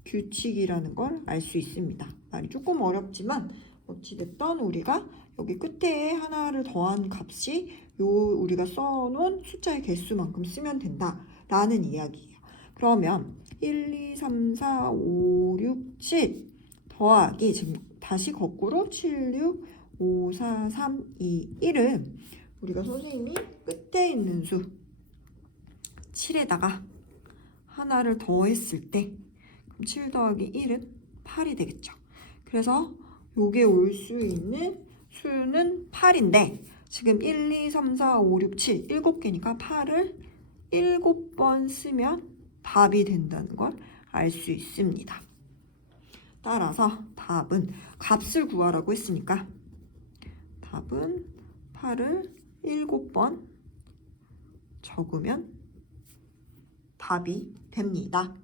규칙이라는 걸 알 수 있습니다. 말이 조금 어렵지만 어찌됐든 우리가 여기 끝에 하나를 더한 값이 우리가 써놓은 숫자의 개수만큼 쓰면 된다라는 이야기예요. 그러면 1, 2, 3, 4, 5, 6, 7 더하기 지금 다시 거꾸로 7, 6, 5, 4, 3, 2, 1은 우리가 선생님이 끝에 있는 수 7에다가 하나를 더했을 때 그럼 7 더하기 1은 8이 되겠죠. 그래서 요게 올 수 있는 수는 8인데 지금 1, 2, 3, 4, 5, 6, 7 7개니까 8을 7번 쓰면 답이 된다는 걸 알 수 있습니다. 따라서 답은 값을 구하라고 했으니까 답은 8을 7번 적으면 답이 됩니다.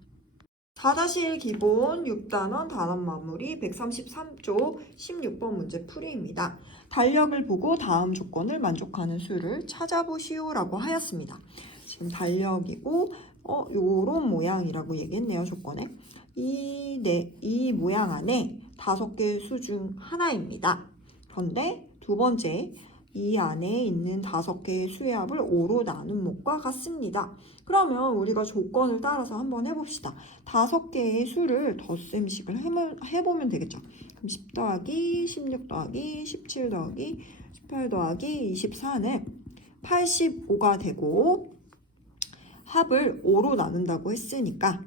4-1 기본 6단원 단원 마무리 133쪽 16번 문제 풀이입니다. 달력을 보고 다음 조건을 만족하는 수를 찾아보시오라고 하였습니다. 지금 달력이고 요런 모양이라고 얘기했네요. 조건에. 이 모양 안에 5개의 수 중 하나입니다. 그런데 두 번째, 이 안에 있는 5개의 수의 합을 5로 나눈 목과 같습니다. 그러면 우리가 조건을 따라서 한번 해봅시다. 5개의 수를 덧셈식을 해보면 되겠죠. 그럼 10 더하기 16 더하기 17 더하기 18 더하기 24는 85가 되고 합을 5로 나눈다고 했으니까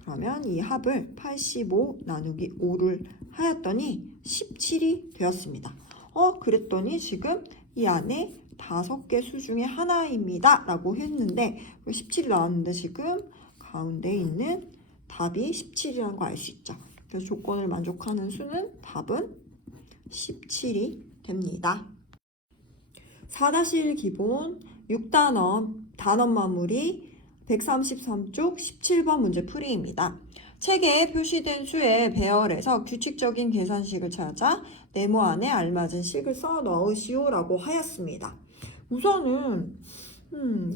그러면 이 합을 85 나누기 5를 하였더니 17이 되었습니다. 그랬더니 지금 이 안에 5개 수 중에 하나입니다 라고 했는데 17이 나왔는데 지금 가운데 있는 답이 17이라는 거 알 수 있죠. 그래서 조건을 만족하는 수는 답은 17이 됩니다. 4-1 기본 6단원 단원 마무리 133쪽 17번 문제 풀이입니다. 책에 표시된 수의 배열에서 규칙적인 계산식을 찾아 네모 안에 알맞은 식을 써 넣으시오 라고 하였습니다. 우선은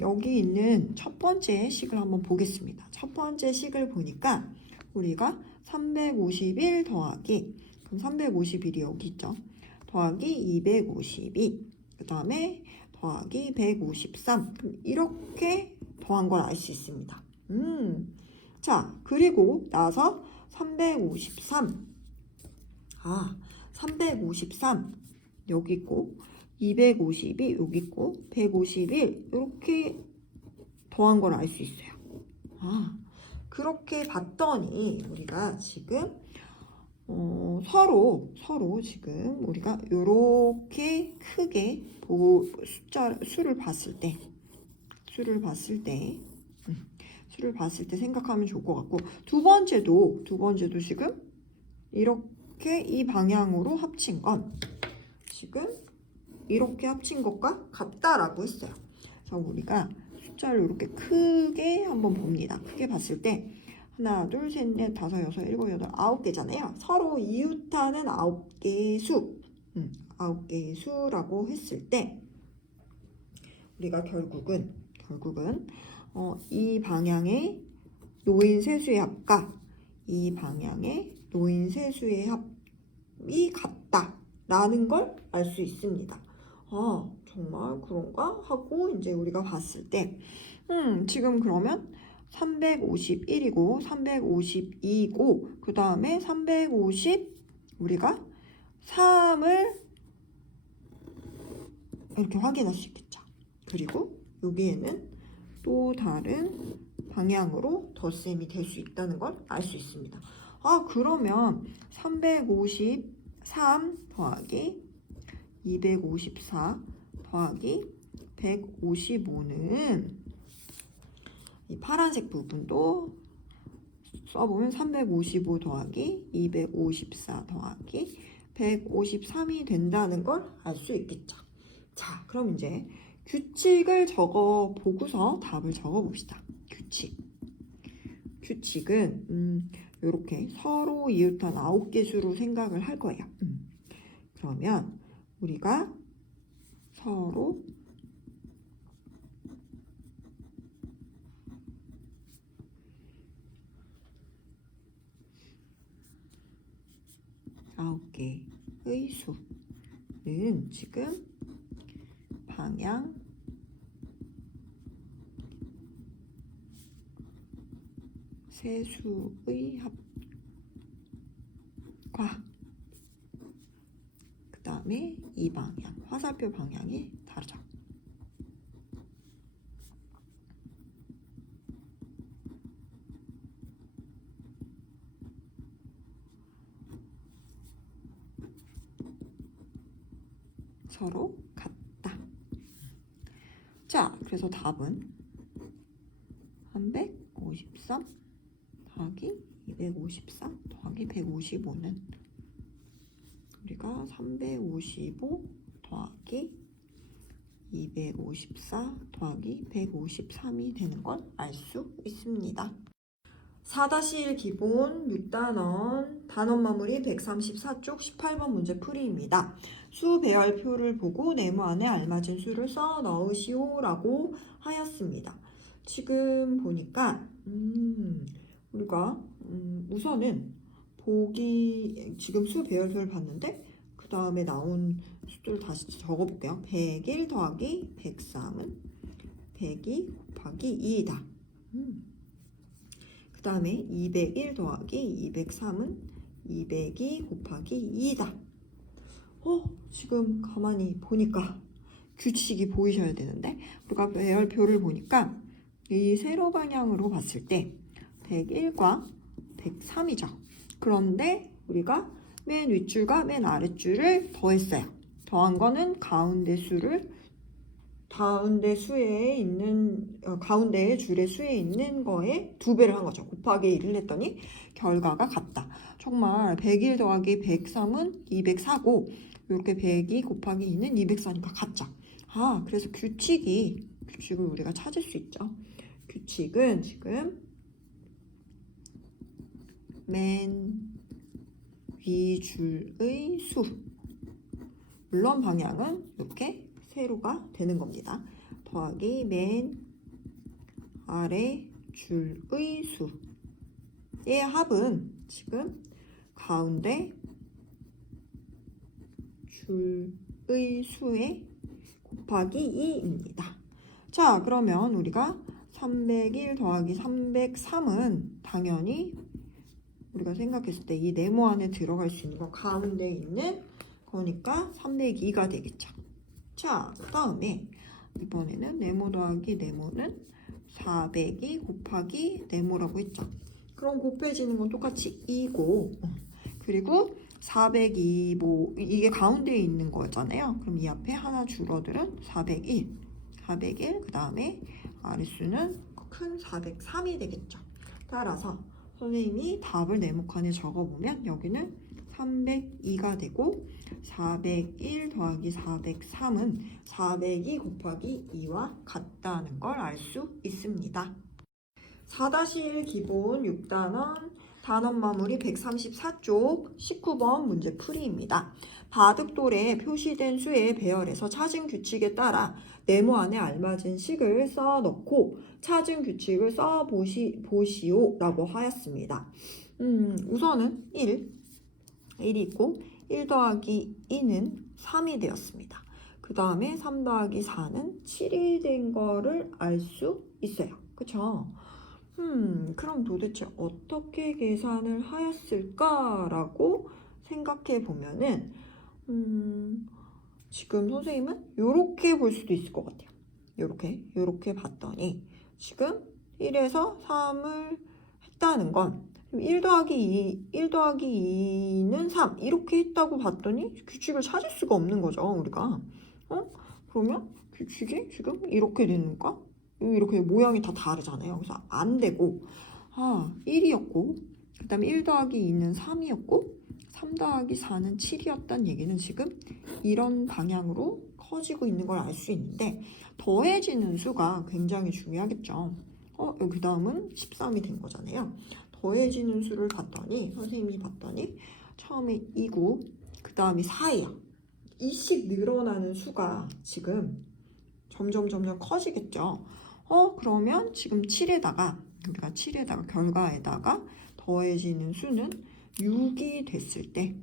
여기 있는 첫 번째 식을 한번 보겠습니다. 첫 번째 식을 보니까 우리가 351 더하기 그럼 351이 여기 있죠. 더하기 252 그 다음에 더하기 153 이렇게 더한 걸 알 수 있습니다. 자, 그리고 나서 353 여기 있고 252 여기 있고 151 이렇게 더한 걸 알 수 있어요. 그렇게 봤더니 우리가 지금 서로 지금 우리가 이렇게 크게 수를 봤을 때 생각하면 좋을 것 같고 두 번째도 지금 이렇게 이 방향으로 합친 건 지금 이렇게 합친 것과 같다라고 했어요. 그래서 우리가 숫자를 이렇게 크게 한번 봅니다. 크게 봤을 때 하나, 둘, 셋, 넷, 다섯, 여섯, 일곱, 여덟, 9개잖아요. 서로 이웃하는 9개의 수, 9개의 수라고 했을 때 우리가 결국은 이 방향의 놓인 세수의 합과 이 방향의 놓인 세수의 합이 같다라는 걸 알 수 있습니다. 정말 그런가 하고 이제 우리가 봤을 때 지금 그러면 351이고 352이고 그 다음에 350 우리가 3을 이렇게 확인할 수 있겠죠. 그리고 여기에는 또 다른 방향으로 덧셈이 될 수 있다는 걸 알 수 있습니다. 그러면 353 더하기 254 더하기 155는 이 파란색 부분도 써보면 355 더하기 254 더하기 153이 된다는 걸 알 수 있겠죠. 자, 그럼 이제 규칙을 적어 보고서 답을 적어 봅시다. 규칙은 이렇게 서로 이웃한 9개 수로 생각을 할 거예요. 그러면 우리가 서로 아홉 개의 수는 지금 방향 세수의 합과 그 다음에 이 방향 화살표 방향이 다르죠. 서로 같다. 자, 그래서 답은 353 더하기 254 더하기 155는 우리가 355 더하기 254 더하기 153이 되는 걸 알 수 있습니다. 4-1 기본 6단원 단원 마무리 134쪽 18번 문제 풀이입니다. 수 배열표를 보고 네모 안에 알맞은 수를 써 넣으시오 라고 하였습니다. 지금 보니까 우리가 우선은 보기 지금 수 배열표를 봤는데 그 다음에 나온 수들 다시 적어볼게요. 101 더하기 103은 102 곱하기 2이다. 그 다음에 201 더하기 203은 202 곱하기 2다. 지금 가만히 보니까 규칙이 보이셔야 되는데 우리가 배열표를 보니까 이 세로 방향으로 봤을 때 101과 103이죠. 그런데 우리가 맨 윗줄과 맨 아랫줄을 더했어요. 더한 거는 가운데의 줄의 수에 있는 거에 2배를 한 거죠. 곱하기 1을 했더니 결과가 같다. 정말 101 더하기 103은 204고 이렇게 102 곱하기 2는 204니까 같죠. 그래서 규칙을 우리가 찾을 수 있죠. 규칙은 지금 맨 위줄의 수, 물론 방향은 이렇게 세로가 되는 겁니다. 더하기 맨 아래 줄의 수의 합은 지금 가운데 줄의 수에 곱하기 2입니다. 자, 그러면 우리가 301 더하기 303은 당연히 우리가 생각했을 때 이 네모 안에 들어갈 수 있는 거 가운데 있는 거니까 302가 되겠죠. 자, 그 다음에 이번에는 네모 더하기 네모는 402 곱하기 네모라고 했죠. 그럼 곱해지는 건 똑같이 2고 그리고 402 이게 가운데에 있는 거잖아요. 그럼 이 앞에 하나 줄어들은 401 그 다음에 아랫수는 큰 403이 되겠죠. 따라서 선생님이 답을 네모칸에 적어보면 여기는 302가 되고 401 더하기 403은 402 곱하기 2와 같다는 걸 알 수 있습니다. 4-1 기본 6단원 단원 마무리 134쪽 19번 문제 풀이입니다. 바득돌에 표시된 수의 배열에서 찾은 규칙에 따라 네모 안에 알맞은 식을 써 넣고 찾은 규칙을 써 보시오 라고 하였습니다. 우선은 1이 있고 1 더하기 2는 3이 되었습니다. 그 다음에 3 더하기 4는 7이 된 거를 알 수 있어요. 그쵸? 그럼 도대체 어떻게 계산을 하였을까라고 생각해 보면은 지금 선생님은 이렇게 볼 수도 있을 것 같아요. 이렇게 봤더니 지금 1에서 3을 했다는 건 1 더하기 2는 3 이렇게 했다고 봤더니 규칙을 찾을 수가 없는 거죠, 우리가. 그러면 규칙이 지금 이렇게 되는가? 이렇게 모양이 다 다르잖아요. 그래서 안 되고 1이었고 그 다음에 1 더하기 2는 3이었고 3 더하기 4는 7이었다는 얘기는 지금 이런 방향으로 커지고 있는 걸 알 수 있는데 더해지는 수가 굉장히 중요하겠죠. 그 다음은 13이 된 거잖아요. 더해지는 수를 선생님이 봤더니 처음에 2고 그 다음이 4예요. 2씩 늘어나는 수가 지금 점점 커지겠죠. 그러면 지금 우리가 7에다가 결과에다가 더해지는 수는 6이 됐을 때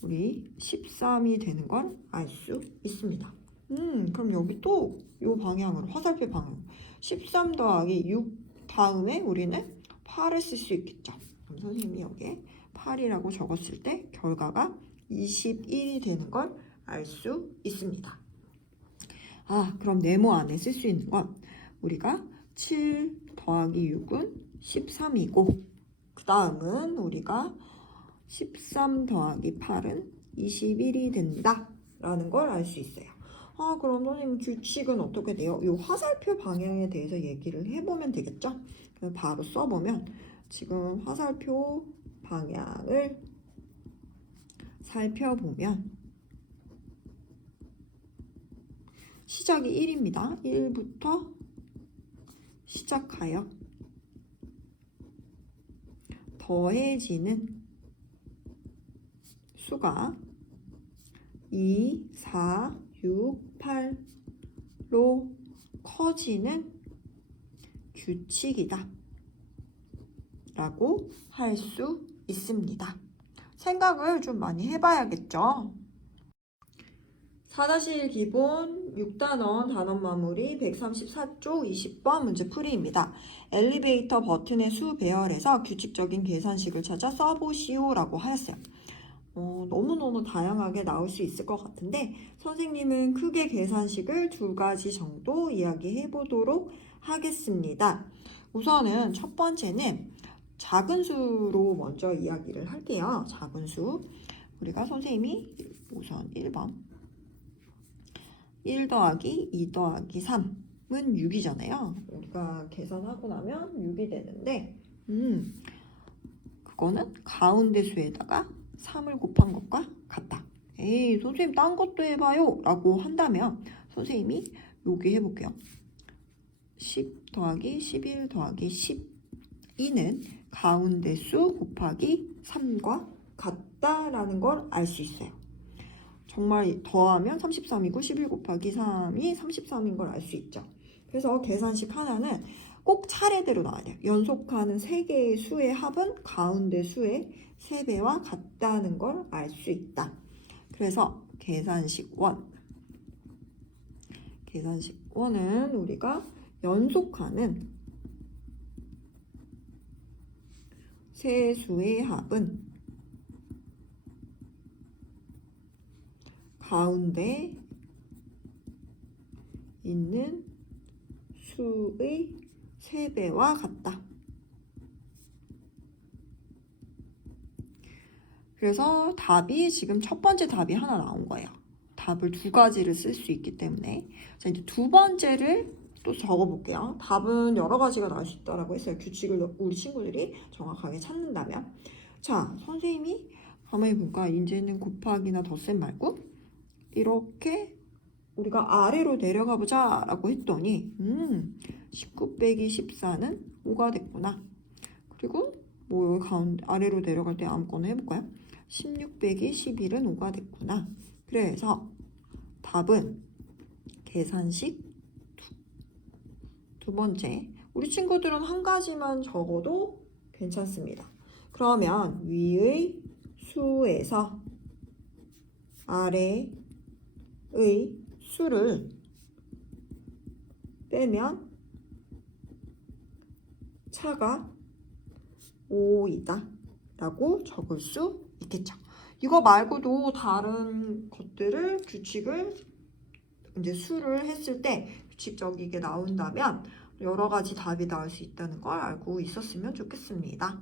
우리 13이 되는 걸 알 수 있습니다. 그럼 여기 또 이 방향으로 화살표 방향 13 더하기 6 다음에 우리는 8을 쓸 수 있겠죠. 그럼 선생님이 여기에 8이라고 적었을 때 결과가 21이 되는 걸 알 수 있습니다. 그럼 네모 안에 쓸 수 있는 건 우리가 7 더하기 6은 13이고 그 다음은 우리가 13 더하기 8은 21이 된다 라는 걸 알 수 있어요. 그럼 선생님 규칙은 어떻게 돼요? 이 화살표 방향에 대해서 얘기를 해보면 되겠죠? 그럼 바로 써보면 지금 화살표 방향을 살펴보면 시작이 1입니다. 1부터 시작하여 더해지는 수가 2, 4, 6, 8로 커지는 규칙이다 라고 할 수 있습니다. 생각을 좀 많이 해봐야겠죠. 4-1 기본 6단원 단원 마무리 134쪽 20번 문제풀이입니다. 엘리베이터 버튼의 수 배열에서 규칙적인 계산식을 찾아 써보시오 라고 하였어요. 너무너무 다양하게 나올 수 있을 것 같은데 선생님은 크게 계산식을 2가지 정도 이야기해 보도록 하겠습니다. 우선은 첫 번째는 작은 수로 먼저 이야기를 할게요. 작은 수. 우리가 선생님이 우선 1번 1 더하기 2 더하기 3은 6이잖아요. 우리가 계산하고 나면 6이 되는데 그거는 가운데 수에다가 3을 곱한 것과 같다. 에이 선생님 딴 것도 해봐요 라고 한다면 선생님이 여기 해볼게요. 10 더하기 11 더하기 12는 가운데 수 곱하기 3과 같다라는 걸 알 수 있어요. 정말 더하면 33이고 11 곱하기 3이 33인 걸 알 수 있죠. 그래서 계산식 하나는 꼭 차례대로 나와야 돼요. 연속하는 3개의 수의 합은 가운데 수의 3배와 같다는 걸 알 수 있다. 그래서 계산식 1. 계산식 1은 우리가 연속하는 세 수의 합은 가운데 있는 수의 3배와 같다. 그래서 답이 지금 첫 번째 답이 하나 나온 거예요. 답을 2가지를 쓸 수 있기 때문에. 자, 이제 두 번째를 또 적어볼게요. 답은 여러 가지가 나올 수 있다고 했어요. 규칙을 우리 친구들이 정확하게 찾는다면. 자, 선생님이 가만히 보니까 이제는 곱하기나 덧셈 말고 이렇게 우리가 아래로 내려가 보자 라고 했더니 19 빼기 14는 5가 됐구나. 그리고 뭐 가운데 아래로 내려갈 때 아무거나 해볼까요? 16 빼기 11은 5가 됐구나. 그래서 답은 계산식 두 번째. 우리 친구들은 한 가지만 적어도 괜찮습니다. 그러면 위의 수에서 아래의 수를 빼면 차가 5이다 라고 적을 수 있겠죠. 이거 말고도 다른 것들을 규칙을 이제 수를 했을 때 규칙적이게 나온다면 여러 가지 답이 나올 수 있다는 걸 알고 있었으면 좋겠습니다.